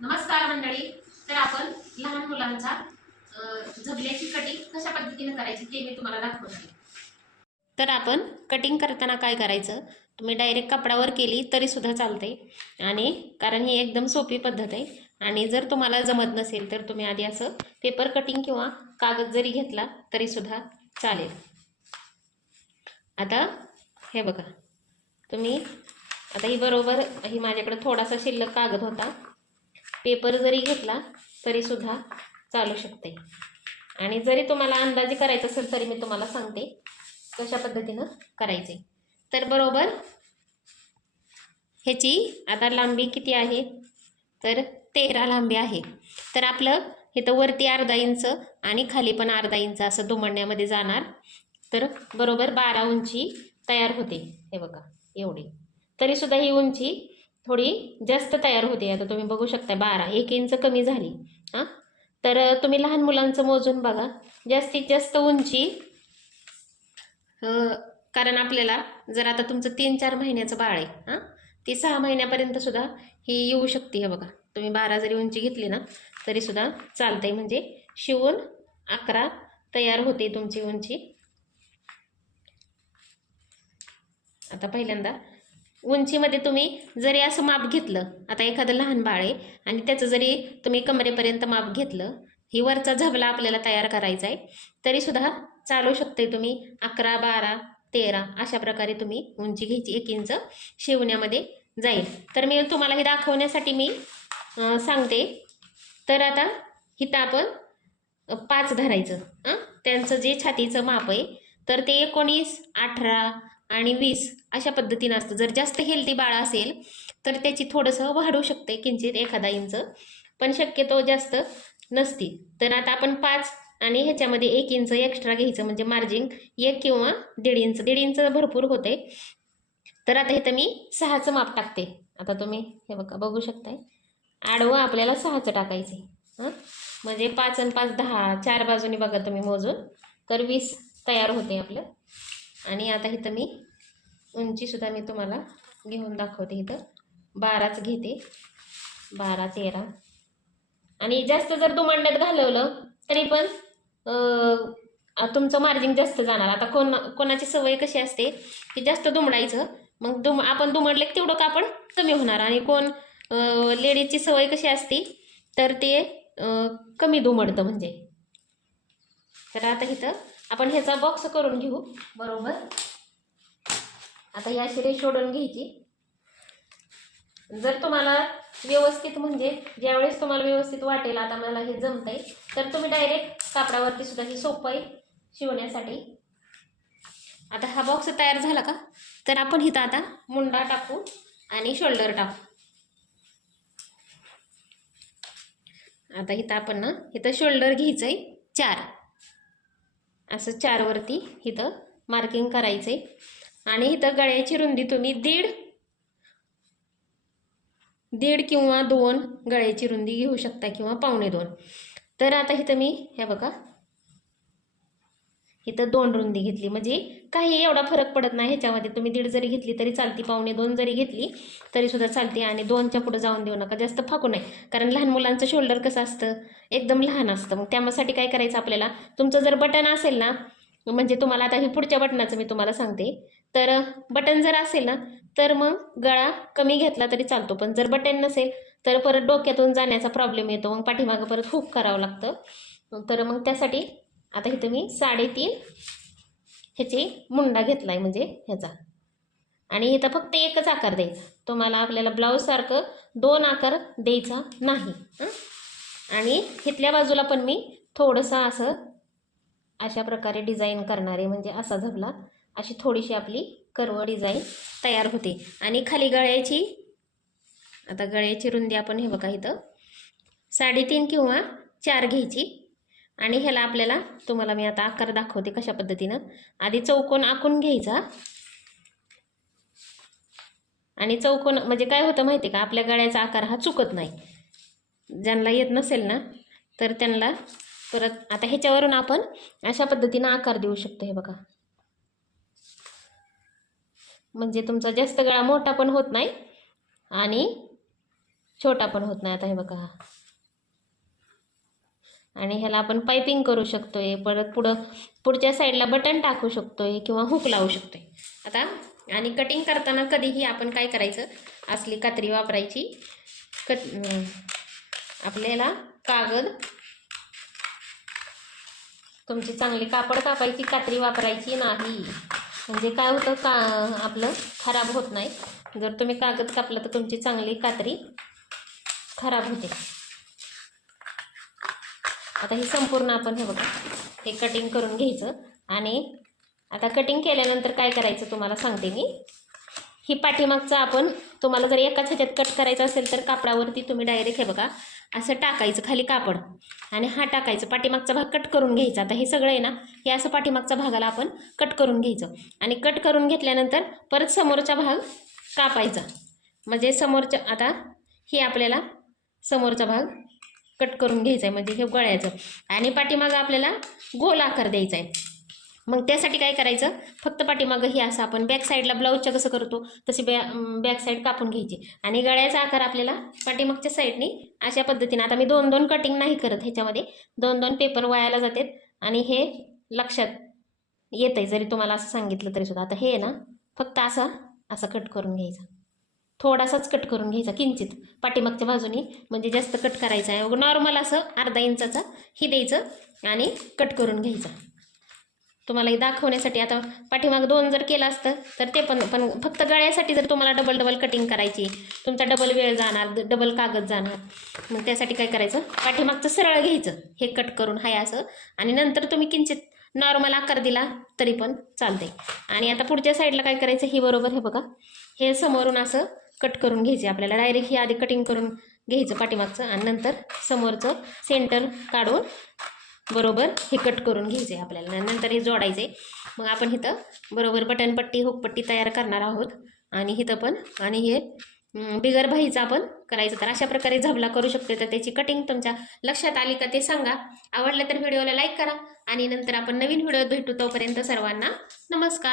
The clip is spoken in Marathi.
नमस्कार मंडळी. तर आपण लहान मुलांचा झबल्याची कटिंग कशा पद्धतीने करायची ते मी तुम्हाला दाखवणार तर आपण कटिंग करताना काय करायचं? तुम्ही डायरेक्ट कपडावर केली तरी सुद्धा चालते आणि कारण ही एकदम सोपी पद्धत आहे. आणि जर तुम्हाला जमत नसेल तर तुम्ही आधी असं पेपर कटिंग किंवा कागद जरी घेतला तरी सुद्धा चालेल. आता हे बघा. तुम्ही आता ही बरोबर ही माझ्याकडे थोडासा शिल्लक कागद होता. पेपर जरी घेतला तरी सुद्धा चालू शकते. आणि जरी तुम्हाला अंदाजे करायचं असेल तरी मी तुम्हाला सांगते कशा पद्धतीनं करायचे. तर बरोबर ह्याची आता लांबी किती आहे? तर तेरा लांबी आहे. तर आपलं इथं वरती अर्धा इंच आणि खाली पण अर्धा इंच असं दुमडण्यामध्ये जाणार. तर बरोबर बारा उंची तयार होते. हे बघा एवढी. तरीसुद्धा ही उंची थोडी जास्त तयार होते. आता तुम्ही बघू शकता बारा एक इंच कमी झाली. हां? तर तुम्ही लहान मुलांचं मोजून बघा. जास्तीत जास्त उंची कारण आपल्याला जर आता तुमचं तीन चार महिन्याचं बाळ आहे हां? ती सहा महिन्यापर्यंत सुद्धा ही येऊ शकते. हे बघा तुम्ही बारा जरी उंची घेतली ना तरी सुद्धा चालतंय. म्हणजे शिवून अकरा तयार होते तुमची उंची. आता पहिल्यांदा उंचीमध्ये तुम्ही जरी असं माप घेतलं आता एखादं लहान बाळ आहे आणि त्याचं जरी तुम्ही कमरेपर्यंत माप घेतलं ही वरचा झबला आपल्याला तयार करायचा आहे तरीसुद्धा चालू शकते तुम्ही अकरा बारा तेरा अशा प्रकारे तुम्ही उंची घ्यायची एक इंच शिवण्यामध्ये जाईल. तर मी तुम्हाला हे दाखवण्यासाठी मी सांगते. तर आता हिथं आपण पाच धरायचं त्यांचं जे छातीचं माप आहे तर ते एकोणीस अठरा आणि वीस अशा पद्धतीनं असतं. जर जास्त हेल्दी बाळ असेल तर त्याची थोडंसं वाढू शकते किंचित एखादा इंच. पण शक्यतो जास्त नसती. तर आता आपण पाच आणि ह्याच्यामध्ये एक इंच एक्स्ट्रा घ्यायचं म्हणजे मार्जिंग एक किंवा दीड इंच. दीड इंच भरपूर होते तर आता इथं मी सहाचं माप टाकते. आता तुम्ही हे बघा बघू शकताय. आडवं आपल्याला सहाचं टाकायचं आहे हां? म्हणजे पाच आणि पाच दहा. चार बाजूनी बघा तुम्ही मोजून. तर वीस तयार होते आपलं. आणि आता इथं मी उंचीसुद्धा मी तुम्हाला घेऊन दाखवते इथं. बाराच घेते. बारा तेरा. आणि जास्त जर दुमांड्यात घालवलं तरी पण तुमचं मार्जिन जास्त जाणार. आता कोण कोणाची सवय कशी असते की जास्त दुमडायचं मग दुम आपण दुमडले की तेवढं कापड कमी होणार? आणि कोण लेडीजची सवय कशी असते तर ते कमी दुमडतं म्हणजे. तर आता इथं आपण ह्याचा बॉक्स करून घेऊ. बरोबर. आता ही अशी रेष ओढून घ्यायची. जर तुम्हाला व्यवस्थित म्हणजे ज्यावेळेस तुम्हाला व्यवस्थित वाटेल आता मला हे जमतंय तर तुम्ही डायरेक्ट कापडावरती सुद्धा हे सोपं आहे शिवण्यासाठी. आता हा बॉक्स तयार झाला का? तर आपण इथं आता मुंडा टाकू आणि शोल्डर टाकू. आता इथं आपण ना इथं शोल्डर घ्यायचं आहे चार. असं चारवरती इथं मार्किंग करायचं आहे आणि इथं गळ्याची रुंदी तुम्ही दीड दीड किंवा दोन गळ्याची रुंदी घेऊ शकता किंवा पावणे दोन. तर आता इथं मी हे बघा इथं दोन रुंदी घेतली. म्हणजे काही एवढा फरक पडत नाही ह्याच्यामध्ये. तुम्ही दीड जरी घेतली तरी चालती पावणे दोन जरी घेतली तरी सुद्धा चालते आणि दोनच्या पुढे जाऊन देऊ नका. जास्त फाकू नये. कारण लहान मुलांचं शोल्डर कसं असतं? एकदम लहान असतं. मग त्यासाठी काय करायचं आपल्याला? तुमचं जर बटन असेल ना म्हणजे तुम्हाला आता हे पुढच्या बटनाचं मी तुम्हाला सांगते. तर बटन जर असेल ना तर मग गळा कमी घेतला तरी चालतो. पण जर बटन नसेल तर परत डोक्यातून जाण्याचा प्रॉब्लेम येतो. मग पाठीमागं परत हुक करावं लागतं. तर मग त्यासाठी आता इथं मी साडेतीन ह्याची मुंडा घेतला आहे म्हणजे ह्याचा. आणि इथं फक्त एकच आकार द्यायचा. तुम्हाला आपल्याला ब्लाऊजसारखं दोन आकार द्यायचा नाही. हं? आणि इथल्या बाजूला पण मी थोडंसं असं अशा प्रकारे डिझाईन करणारे म्हणजे असा झबला अशी थोडीशी आपली कर्व डिझाईन तयार होते. आणि खाली गळ्याची आता गळ्याची रुंदी आपण हे बघा इथं. साडेतीन किंवा चार घ्यायची. आणि ह्याला आपल्याला तुम्हाला मी आता आकार दाखवते कशा पद्धतीनं. आधी चौकोन आखून घ्यायचा. आणि चौकोन म्हणजे काय होतं माहिती आहे का? आपल्या गळ्याचा आकार हा चुकत नाही. ज्यांना येत नसेल ना तर त्यांना परत आता ह्याच्यावरून आपण अशा पद्धतीनं आकार देऊ शकतो हे बघा. म्हणजे तुमचा जास्त गळा मोठा पण होत नाही आणि छोटा पण होत नाही. आता हे बघा. आणि ह्याला आपण पायपिंग करू शकतोय परत पुढं पुढच्या साईडला बटन टाकू शकतोय किंवा हुक लावू शकतोय. आता आणि कटिंग करताना कधीही आपण काय करायचं? असली कात्री वापरायची. कट आपल्याला कागद तुमची चांगली कापड कापायची कात्री वापरायची नाही. म्हणजे काय होतं? का आपलं खराब होत नाही. जर तुम्ही कागद कापलं तर तुमची चांगली कात्री खराब होते. आता हे संपूर्ण आपण हे बघा हे कटिंग करून घ्यायचं आणि आता कटिंग केल्यानंतर काय करायचं तुम्हाला सांगते मी. ही पाठीमागचं आपण तुम्हाला जर एकाच ह्याच्यात कट करायचं असेल तर कापडावरती तुम्ही डायरेक्ट हे बघा असं टाकायचं खाली कापड आणि हा टाकायचं पाठीमागचा भाग कट करून घ्यायचा. आता हे सगळं आहे ना हे असं पाठीमागचा भागाला आपण कट करून घ्यायचं आणि कट करून घेतल्यानंतर परत समोरचा भाग कापायचा. म्हणजे समोरच्या आता हे आपल्याला समोरचा भाग कट करून घ्यायचं आहे म्हणजे हे गळ्याचं. आणि पाठीमागं आपल्याला गोल आकार द्यायचा आहे मग त्यासाठी काय करायचं? फक्त पाठीमागं हे असं आपण बॅक साईडला ब्लाऊजचं कसं करतो? तशी बॅ बॅक साईड कापून घ्यायची. आणि गळ्याचा आकार आपल्याला पाठीमागच्या साईडनी अशा पद्धतीने आता मी दोन दोन कटिंग नाही करत ह्याच्यामध्ये. दोन दोन पेपर वायाला जातात. आणि हे लक्षात येत आहे जरी तुम्हाला असं सांगितलं तरी सुद्धा. आता हे ना फक्त असं असं कट करून घ्यायचं. थोडासाच कट करून घ्यायचा किंचित. पाठीमागच्या बाजूनी म्हणजे जास्त कट करायचा आहे. नॉर्मल असं अर्धा इंचाचा ही द्यायचं आणि कट करून घ्यायचा. तुम्हाला हे दाखवण्यासाठी आता पाठीमाग दोन जर केलं असतं तर ते पण पण फक्त गळ्यासाठी जर तुम्हाला डबल डबल कटिंग करायची तुमचा डबल वेळ जाणार डबल कागद जाणार मग त्यासाठी काय करायचं? पाठीमागचं सरळ घ्यायचं. हे कट करून हाय असं. आणि नंतर तुम्ही किंचित नॉर्मल आकार दिला तरी पण चालते आणि आता पुढच्या साईडला काय करायचं? ही बरोबर हे बघा. हे समोरून असं कट करून घ्यायचे आपल्याला. डायरेक्ट ही आधी कटिंग करून घ्यायचं पाठीमागचं आणि नंतर समोरचं सेंटर काढून बरोबर हे कट करून घ्यायचे आपल्याला. नंतर हे जोडायचे मग आपण इथं बरोबर बटनपट्टी हुकपट्टी तयार करणार आहोत. आणि इथं पण आणि हे बिगर बाहीचं आपण करायचं. तर अशा प्रकारे झबला करू शकतो तर त्याची कटिंग तुमच्या लक्षात आली का ते सांगा. आवडलं तर व्हिडिओला लाईक करा. आणि नंतर आपण नवीन व्हिडिओ भेटू तोपर्यंत सर्वांना नमस्कार.